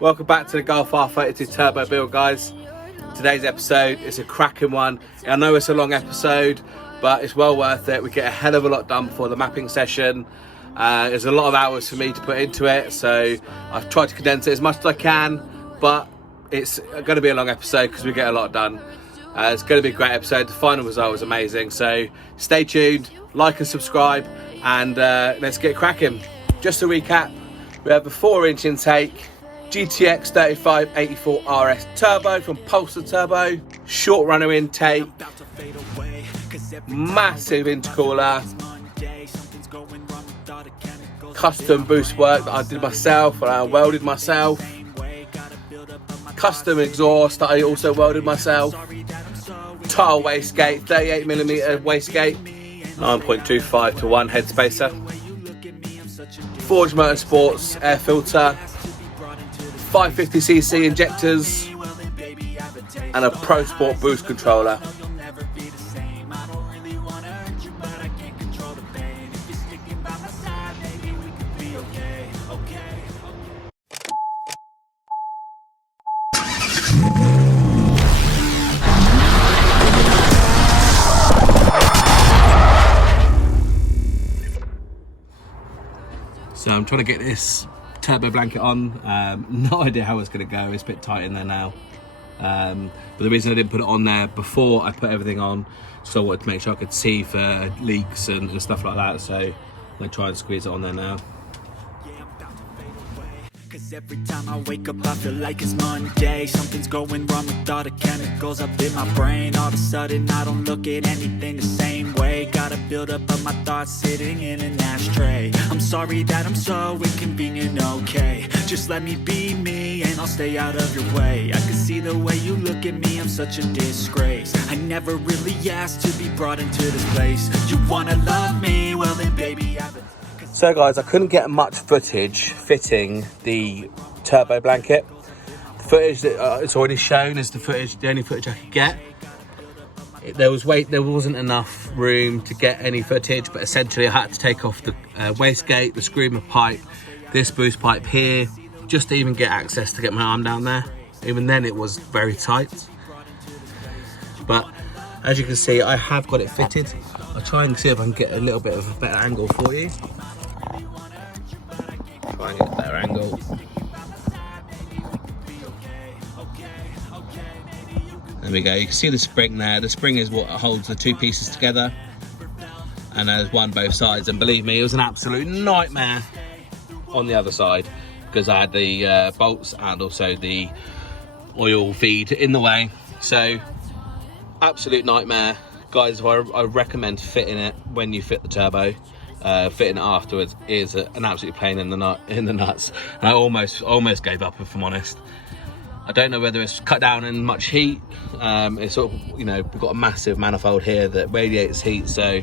Welcome back to the Golf R32 Turbo Build, guys. Today's episode is a cracking one. I know it's a long episode, but it's well worth it. We get a hell of a lot done before the mapping session. There's a lot of hours for me to put into it, so I've tried to condense it as much as I can, but it's going to be a long episode because we get a lot done. It's going to be a great episode. The final result was amazing, so stay tuned, like and subscribe, and let's get cracking. Just to recap, we have a 4-inch intake, GTX 3584 RS Turbo from Pulsar Turbo, short runner intake, massive intercooler, custom boost work that I did myself and I welded myself, custom exhaust that I also welded myself, tile wastegate, 38mm wastegate, 9.25 to 1 head spacer, Forge Motorsports air filter, 550cc injectors, and a Pro Sport boost controller. So I'm trying to get this turbo blanket on. No idea how it's going to go. It's a bit tight in there now. But the reason I didn't put it on there before I put everything on, so I wanted to make sure I could see for leaks and stuff like that. So I'm going to try and squeeze it on there now. Every time I wake up I feel like it's Monday. Something's going wrong with all the chemicals up in my brain. All of a sudden I don't look at anything the same way. Gotta build up of my thoughts sitting in an ashtray. I'm sorry that I'm so inconvenient, okay. Just let me be me and I'll stay out of your way. I can see the way you look at me, I'm such a disgrace. I never really asked to be brought into this place. You wanna love me? Well then baby I've been... So guys, I couldn't get much footage fitting the turbo blanket. The footage that it's already shown is the only footage I could get. There wasn't enough room to get any footage, but essentially I had to take off the wastegate, the screamer pipe, this boost pipe here, just to even get access to get my arm down there. Even then it was very tight. But as you can see, I have got it fitted. I'll try and see if I can get a little bit of a better angle for you. Try and get a better angle. There we go, you can see the spring there. The spring is what holds the two pieces together, and there's one both sides, and believe me, it was an absolute nightmare on the other side because I had the bolts and also the oil feed in the way. So absolute nightmare, guys. I recommend fitting it when you fit the turbo. Fitting it afterwards is an absolute pain in the nuts, and I almost gave up, if I'm honest. I don't know whether it's cut down in much heat. It's sort of, you know, we've got a massive manifold here that radiates heat, so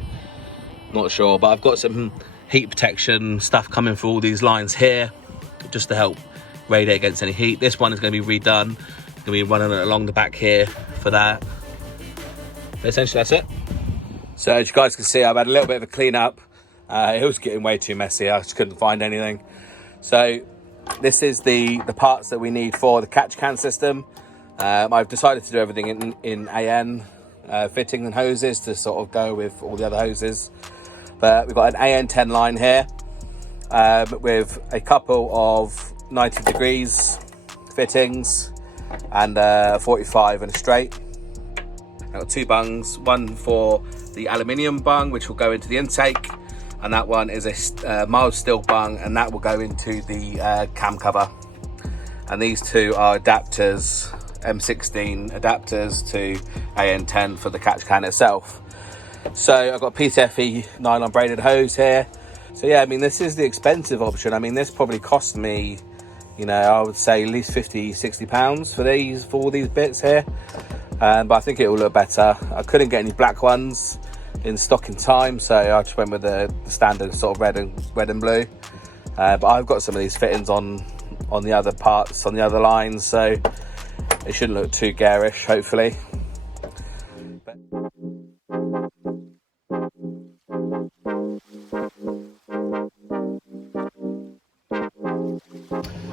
not sure, but I've got some heat protection stuff coming for all these lines here just to help radiate against any heat. This one is going to be redone. It's going to be running along the back here for that. But essentially that's it. So as you guys can see, I've had a little bit of a clean up. It was getting way too messy. I just couldn't find anything. So this is the parts that we need for the catch can system. I've decided to do everything in AN fitting and hoses to sort of go with all the other hoses. But we've got an AN10 line here with a couple of 90 degrees fittings and 45 and a straight. I've got two bungs, one for the aluminium bung which will go into the intake, and that one is a mild steel bung, and that will go into the cam cover. And these two are adapters, M16 adapters to AN10 for the catch can itself. So I've got PTFE nylon braided hose here. So yeah, I mean, this is the expensive option. I mean, this probably cost me, you know, I would say at least 50-60 pounds for all these bits here. But I think it will look better. I couldn't get any black ones in stock in time, so I just went with the standard sort of red and blue. But I've got some of these fittings on the other parts, on the other lines, so it shouldn't look too garish, hopefully.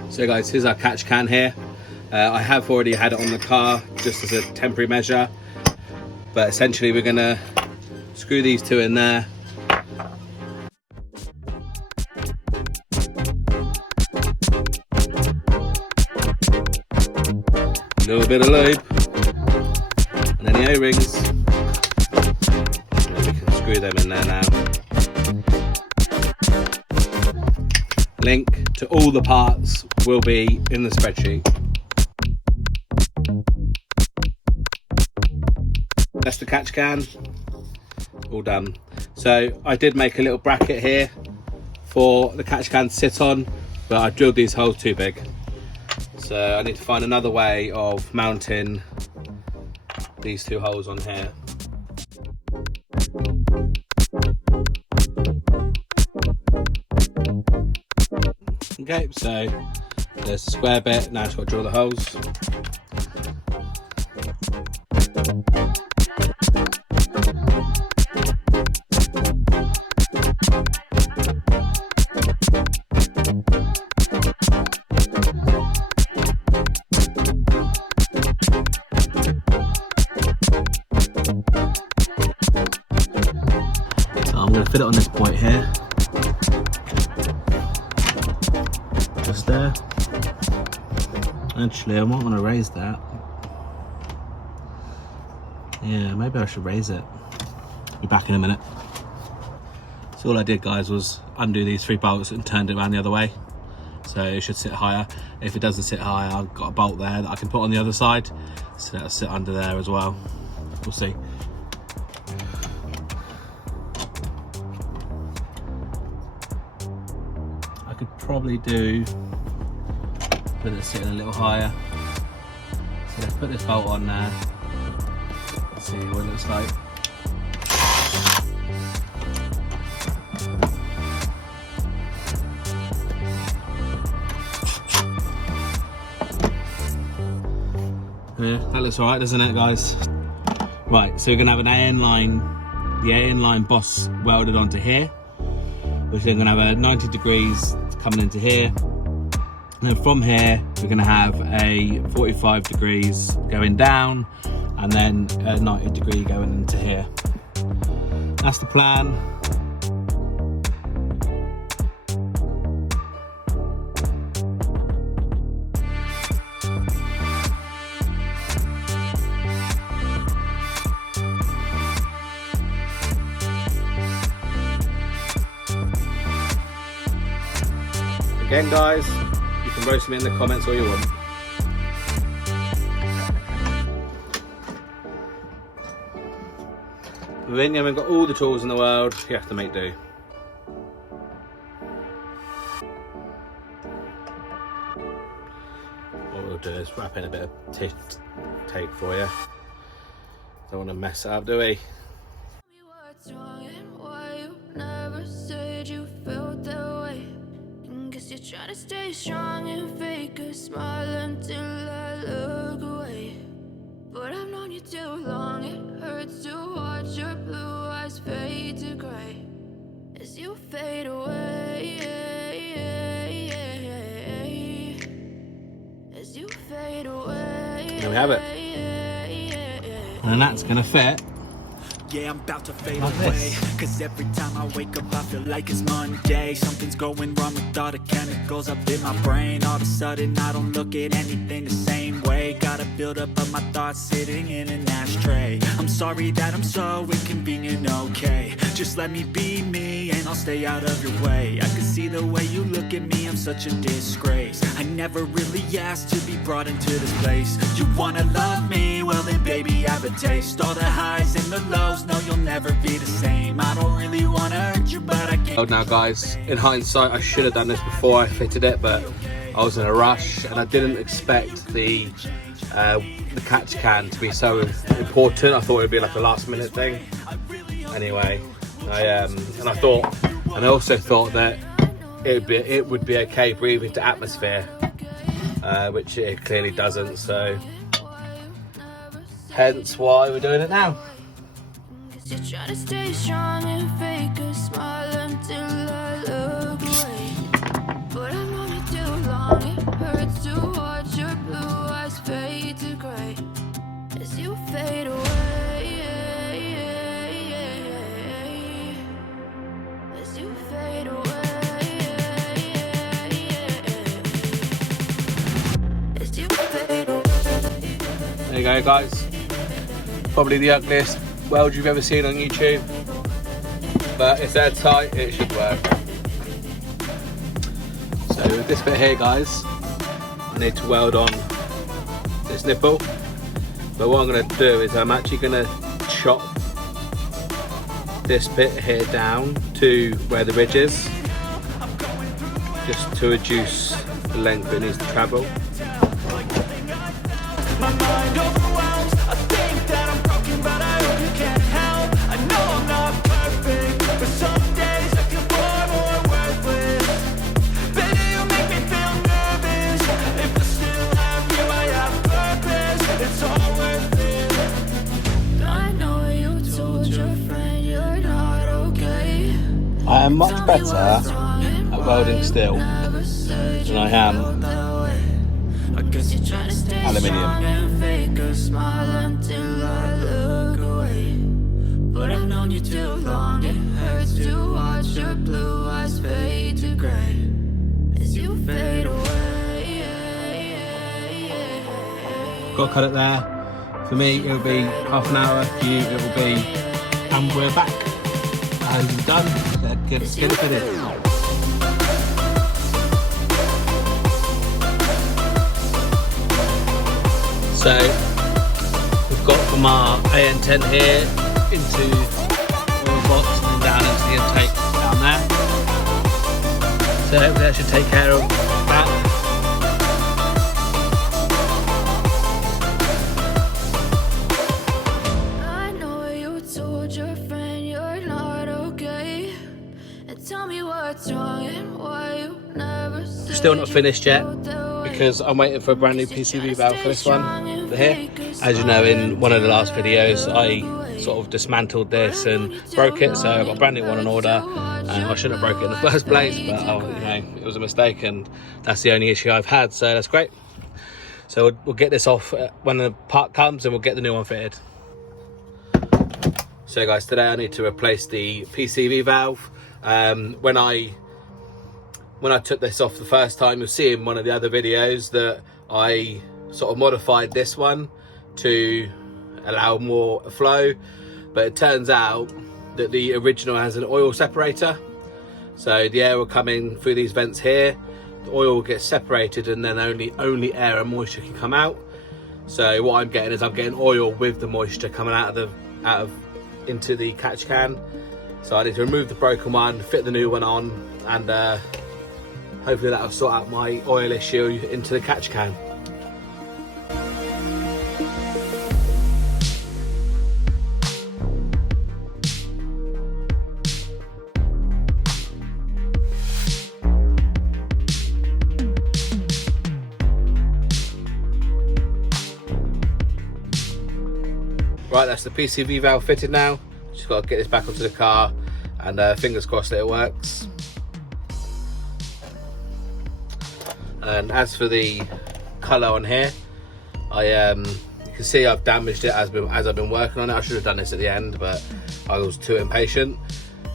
So So guys, here's our catch can here. I have already had it on the car just as a temporary measure, but essentially we're gonna screw these two in there. A little bit of lube, and then the O-rings. And we can screw them in there now. Link to all the parts will be in the spreadsheet. That's the catch can, all done. So I did make a little bracket here for the catch can to sit on, but I drilled these holes too big. So I need to find another way of mounting these two holes on here. Okay, so there's the square bit, now I've got to drill the holes. So I'm going to fit it on this point here. Just there. Actually, I might want to raise that. Yeah, maybe I should raise it. Be back in a minute. So all I did, guys, was undo these 3 bolts and turned it around the other way. So it should sit higher. If it doesn't sit higher, I've got a bolt there that I can put on the other side. So that'll sit under there as well. We'll see. I could probably do with it sitting a little higher. So let's put this bolt on there. Let's see what it looks like. Yeah, that looks alright, doesn't it, guys? Right, so we're gonna have an AN line, the AN line boss welded onto here, which is gonna have a 90 degrees coming into here. And then from here, we're gonna have a 45 degrees going down, and then a 90 degree going into here. That's the plan. Again, guys, you can roast me in the comments all you want. When you've got all the tools in the world, you have to make do. What we'll do is wrap in a bit of tape for you. Don't want to mess it up, do we? Try to stay strong and fake a smile until I look away. But I've known you too long, it hurts to watch your blue eyes fade to grey as you fade away. As you fade away. There we have it. And that's gonna fit. Yeah, I'm about to fade away. Cause every time I wake up I feel like it's Monday. Something's going wrong with all the chemicals up in my brain. All of a sudden I don't look at anything the same way. Gotta build up of my thoughts sitting in an ashtray. I'm sorry that I'm so inconvenient, okay. Just let me be me and I'll stay out of your way. I can see the way you look at me, I'm such a disgrace. I never really asked to be brought into this place. You wanna love me? Well then baby I have a taste. All the highs and the lows, no you'll never be the same. I don't really wanna hurt you but I can't. Now guys, in hindsight I should have done this before I fitted it, but I was in a rush and I didn't expect the catch can to be so important. I thought it would be like a last minute thing. Anyway, I also thought that it would be okay breathing to atmosphere, which it clearly doesn't, so hence why we're doing it now. You try to stay strong and fake a smile until I look away. But I've known you too long, it hurts. There you go, guys. Probably the ugliest weld you've ever seen on YouTube, but it's airtight, it should work. So with this bit here, guys, I need to weld on this nipple, but what I'm going to do is I'm actually going to chop this bit here down to where the ridge is, just to reduce the length it needs to travel. My mind overwhelms, I think that I'm broken, but I hope you can't help. I know I'm not perfect, but some days I feel far more worthless. Baby, you make me feel nervous. If I still have you, I have purpose. It's all worth it. I know you told your friend you're not okay. I am much better at welding steel than I am aluminium. Fake a smile until I look away. But I've known you too long. It hurts to watch your blue eyes fade to grey as you fade away. Got to cut it there. For me, it'll be half an hour. For you, it will be, and we're back. And done. Get it fitted. So we've got from our AN10 here into the box and then down into the intake down there. So hopefully that should take care of that. I know you told your friend you're not okay. And tell me what's wrong and why you never said. Still not finished yet, because I'm waiting for a brand new PCV valve for this one here. As you know, in one of the last videos I sort of dismantled this and broke it, so I've got a brand new one on order. I shouldn't have broke it in the first place, but you know, it was a mistake and that's the only issue I've had, so that's great. So we'll get this off when the part comes and we'll get the new one fitted. So guys, today I need to replace the PCV valve. When I took this off the first time, you'll see in one of the other videos that I sort of modified this one to allow more flow, but it turns out that the original has an oil separator, so the air will come in through these vents here, the oil will get separated, and then only air and moisture can come out. So what I'm getting is I'm getting oil with the moisture coming out of into the catch can. So I need to remove the broken one, fit the new one on, and hopefully that'll sort out my oil issue into the catch can. Right, that's the PCV valve fitted now. Just got to get this back onto the car, and fingers crossed that it works. And as for the colour on here, you can see I've damaged it as I've been working on it. I should have done this at the end, but I was too impatient.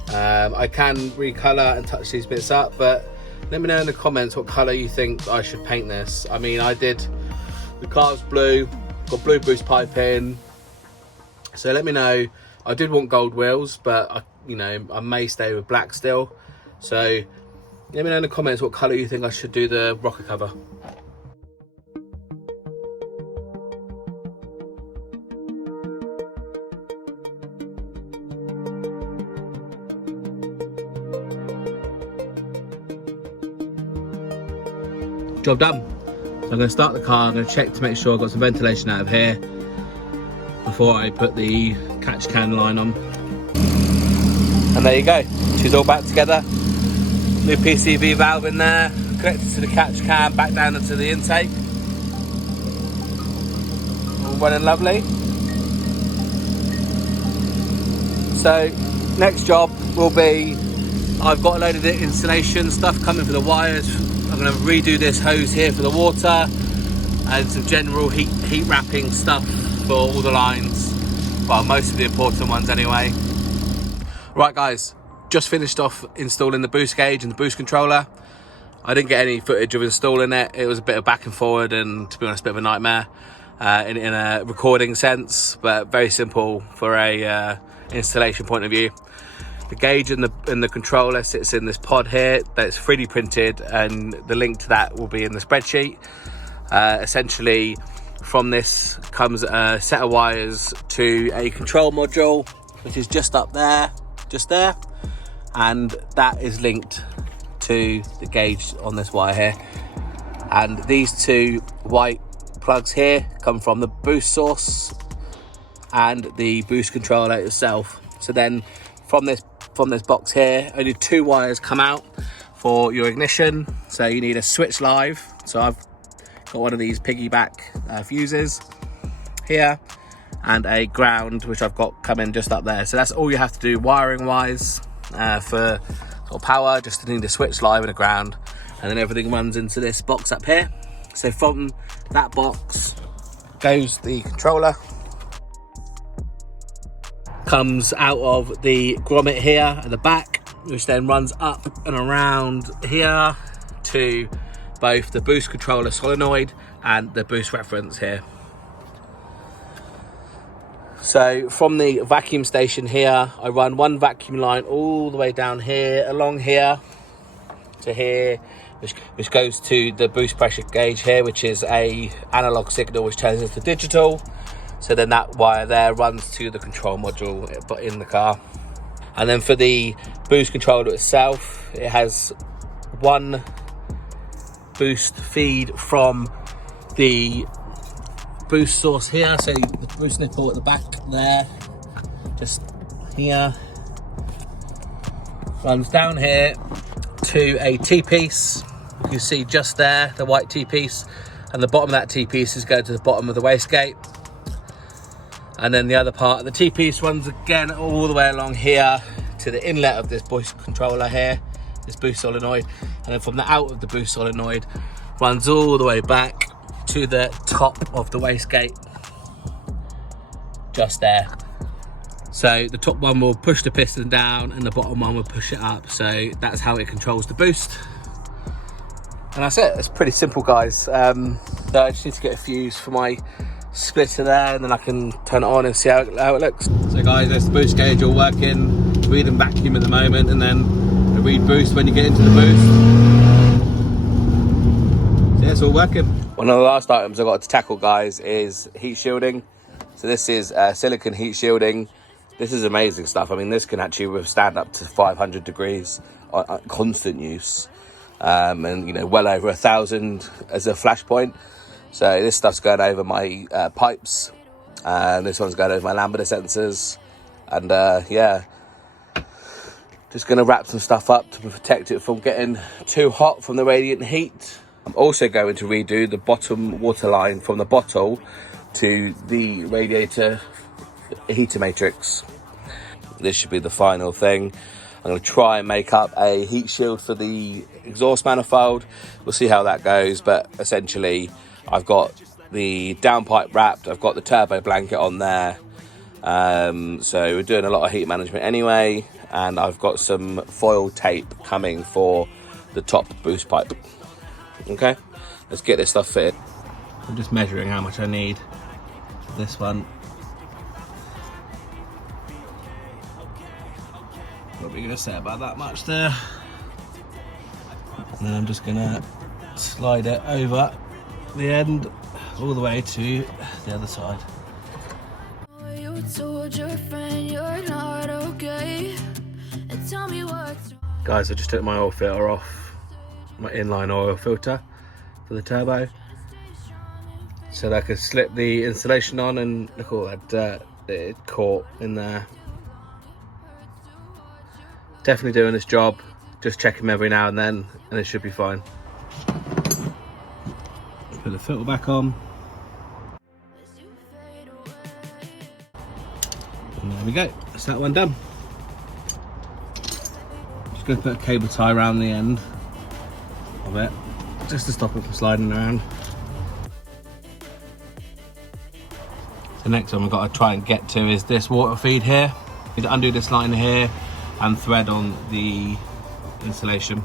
I can recolour and touch these bits up, but let me know in the comments what colour you think I should paint this. I mean, the car's blue, got blue boost pipe in, so let me know. I did want gold wheels, but I may stay with black still. So let me know in the comments what colour you think I should do the rocker cover. Job done. So I'm going to start the car, I'm going to check to make sure I've got some ventilation out of here before I put the catch can line on. And there you go, she's all back together. New PCV valve in there, connected to the catch can, back down into the intake. All running lovely. So next job will be, I've got a load of the insulation stuff coming for the wires. I'm going to redo this hose here for the water and some general heat wrapping stuff for all the lines, well, most of the important ones anyway. Right guys, just finished off installing the boost gauge and the boost controller. I didn't get any footage of installing it. It was a bit of back and forward, and to be honest, a bit of a nightmare in a recording sense, but very simple for a installation point of view. The gauge and the controller sits in this pod here that's 3D printed, and the link to that will be in the spreadsheet. Essentially, from this comes a set of wires to a control module, which is just up there, just there, and that is linked to the gauge on this wire here. And these two white plugs here come from the boost source and the boost controller itself. So then from this box here, only 2 wires come out for your ignition. So you need a switch live. So I've got one of these piggyback fuses here, and a ground, which I've got coming just up there. So that's all you have to do wiring wise for sort of power. Just need a switch live and a ground, and then everything runs into this box up here. So from that box goes the controller, comes out of the grommet here at the back, which then runs up and around here to both the boost controller solenoid and the boost reference here. So from the vacuum station here, I run one vacuum line all the way down here, along here to here, which goes to the boost pressure gauge here, which is a analog signal which turns into digital. So then that wire there runs to the control module but in the car. And then for the boost controller itself, it has one boost feed from the boost source here. So the boost nipple at the back there, just here, runs down here to a T-piece. You can see just there, the white T-piece, and the bottom of that T-piece is going to the bottom of the wastegate. And then the other part of the T-piece runs again all the way along here to the inlet of this boost controller here, this boost solenoid. And then from the out of the boost solenoid runs all the way back to the top of the wastegate, just there. So the top one will push the piston down and the bottom one will push it up. So that's how it controls the boost. And that's it. It's pretty simple, guys. So I just need to get a fuse for my splitter there, and then I can turn it on and see how it looks. So guys, there's the boost gauge all working. Read and vacuum at the moment, and then the read boost when you get into the boost. So yeah, it's all working. One of the last items I've got to tackle, guys, is heat shielding. So this is silicone heat shielding. This is amazing stuff. I mean, this can actually withstand up to 500 degrees on constant use, and you know, well over 1,000 as a flash point. So this stuff's going over my pipes, and this one's going over my lambda sensors, and yeah, just going to wrap some stuff up to protect it from getting too hot from the radiant heat. I'm also going to redo the bottom water line from the bottle to the radiator heater matrix. This should be the final thing. I'm going to try and make up a heat shield for the exhaust manifold. We'll see how that goes, but essentially I've got the downpipe wrapped, I've got the turbo blanket on there, so we're doing a lot of heat management anyway, and I've got some foil tape coming for the top boost pipe. Okay, let's get this stuff fitted. I'm just measuring how much I need for this one. Probably going to say about that much there, and then I'm just going to slide it over the end all the way to the other side. You told your friend you're not okay, and tell me what's wrong. Guys, I just took my oil filter off, my inline oil filter for the turbo, so that I could slip the insulation on, and look at all that dirt that it caught in there. Definitely doing this job, just check them every now and then, and it should be fine. Put the filter back on. And there we go, that's that one done. Just going to put a cable tie around the end of it, just to stop it from sliding around. The next one we've got to try and get to is this water feed here. Need to undo this line here and thread on the insulation.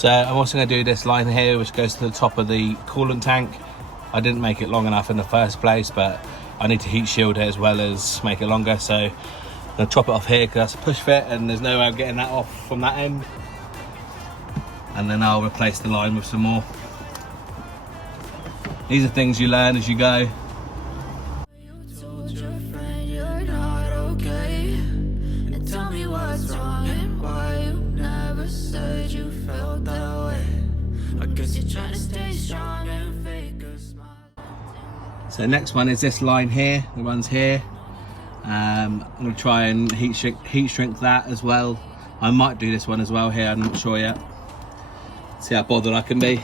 So I'm also going to do this line here, which goes to the top of the coolant tank. I didn't make it long enough in the first place, but I need to heat shield it as well as make it longer. So I'm going to chop it off here because that's a push fit and there's no way of getting that off from that end. And then I'll replace the line with some more. These are things you learn as you go. So next one is this line here, that runs here. I'm going to try and heat shrink that as well. I might do this one as well here, I'm not sure yet. See how bothered I can be.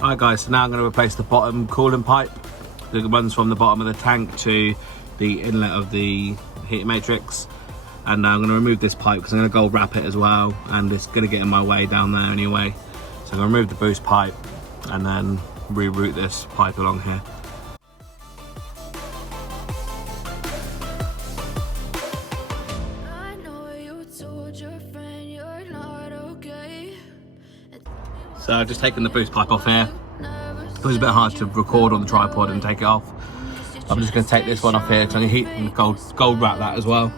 Alright guys, so now I'm going to replace the bottom coolant pipe that runs from the bottom of the tank to the inlet of the heat matrix. And I'm going to remove this pipe because I'm going to gold wrap it as well, and it's going to get in my way down there anyway. So I'm going to remove the boost pipe and then reroute this pipe along here. So I've just taken the boost pipe off here. It was a bit hard to record on the tripod and take it off. I'm just going to take this one off here because I'm going to heat and gold wrap that as well.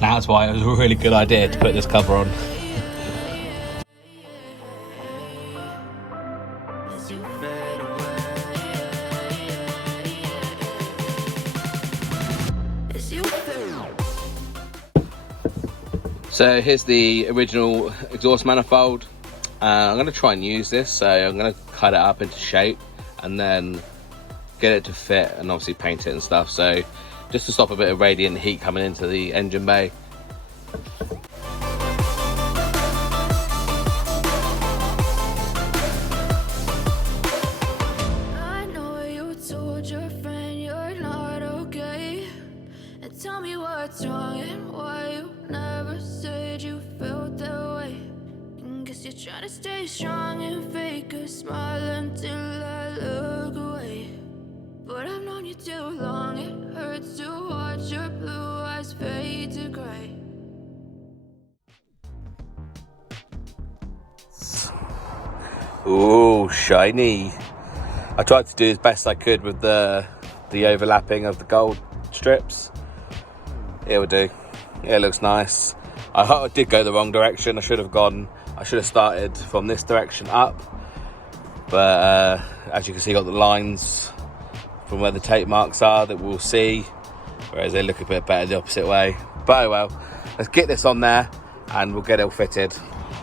That's why it was a really good idea to put this cover on. So here's the original exhaust manifold. I'm going to try and use this, so I'm going to cut it up into shape and then get it to fit and obviously paint it and stuff. So just to stop a bit of radiant heat coming into the engine bay. Try to stay strong and fake a smile until I look away. But I've known you too long, it hurts to watch your blue eyes fade to grey. Ooh, shiny. I tried to do as best I could with the overlapping of the gold strips. It will do. It looks nice. I did go the wrong direction. I should have started from this direction up, but as you can see, got the lines from where the tape marks are that we'll see, whereas they look a bit better the opposite way. But oh well, let's get this on there and we'll get it all fitted.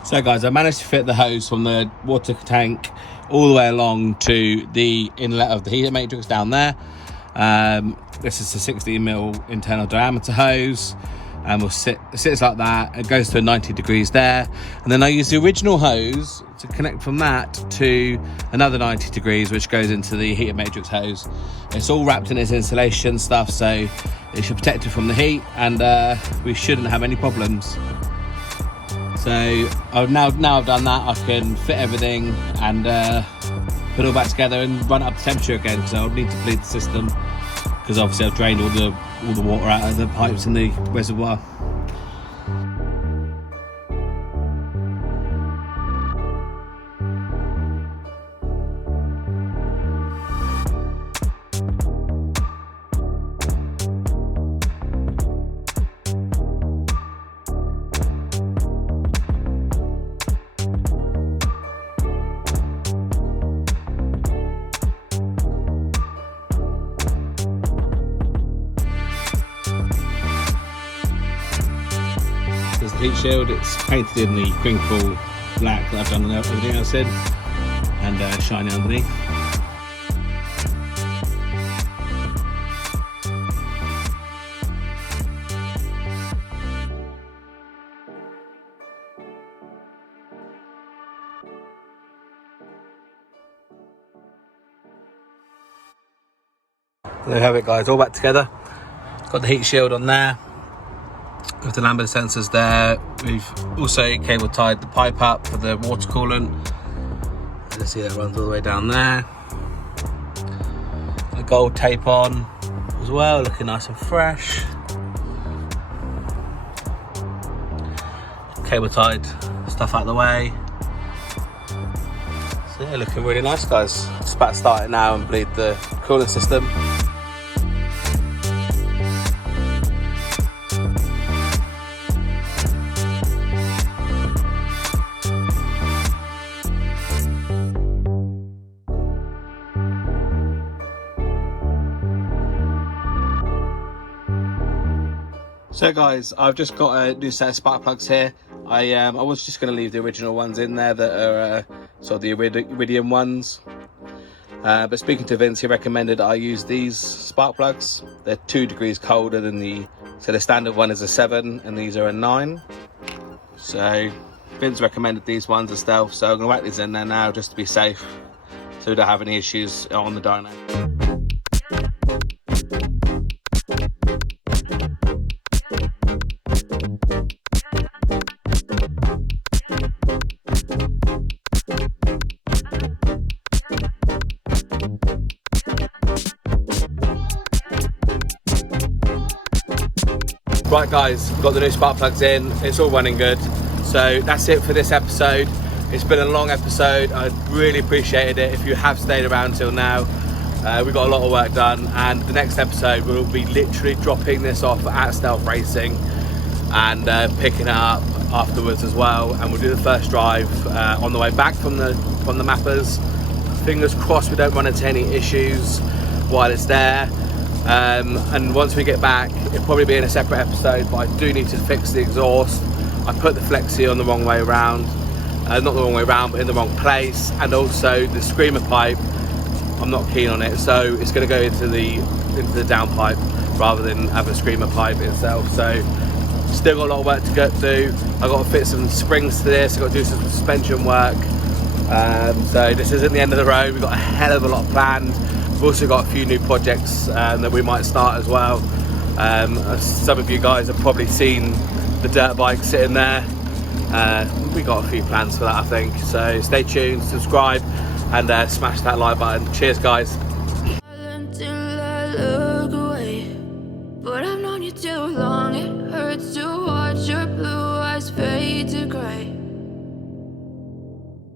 So guys, I managed to fit the hose from the water tank all the way along to the inlet of the heater matrix down there. This is a 16mm internal diameter hose. And it sits like that. It goes to 90 degrees there, and then I use the original hose to connect from that to another 90 degrees, which goes into the heater matrix hose. It's all wrapped in its insulation stuff, so it should protect it from the heat, and we shouldn't have any problems. So now I've done that, I can fit everything and put it all back together and run it up to temperature again. So I'll need to bleed the system, because obviously I've drained all the water out of the pipes in the reservoir. Heat shield, it's painted in the crinkle black that I've done everything else in, and shiny underneath. There we have it, guys, all back together. Got the heat shield on there with the lambda sensors there. We've also cable tied the pipe up for the water coolant. You can see that runs all the way down there. The gold tape on as well, looking nice and fresh. Cable tied stuff out of the way. So yeah, looking really nice, guys. Just about to start it now and bleed the cooling system. So guys, I've just got a new set of spark plugs here. I was just going to leave the original ones in there that are sort of the iridium ones. But speaking to Vince, he recommended I use these spark plugs. They're 2 degrees colder than the standard one is a 7 and these are a 9. So Vince recommended these ones as stealth, so I'm going to whack these in there now just to be safe, so we don't have any issues on the dyno. Right guys, we've got the new spark plugs in, it's all running good. So that's it for this episode. It's been a long episode, I really appreciated it. If you have stayed around till now, we got a lot of work done, and the next episode we'll be literally dropping this off at Stealth Racing and picking it up afterwards as well, and we'll do the first drive on the way back from the mappers. Fingers crossed we don't run into any issues while it's there. And once we get back, it'll probably be in a separate episode, but I do need to fix the exhaust. I put the flexi on the wrong way around, not the wrong way around, but in the wrong place, and also the screamer pipe, I'm not keen on it, so it's going to go into the downpipe rather than have a screamer pipe itself. So still got a lot of work to do. I've got to fit some springs to this, I've got to do some suspension work. So this isn't the end of the road, we've got a hell of a lot planned. We've also got a few new projects that we might start as well. Some of you guys have probably seen the dirt bike sitting there. We got a few plans for that, I think. So stay tuned, subscribe, and smash that like button. Cheers, guys.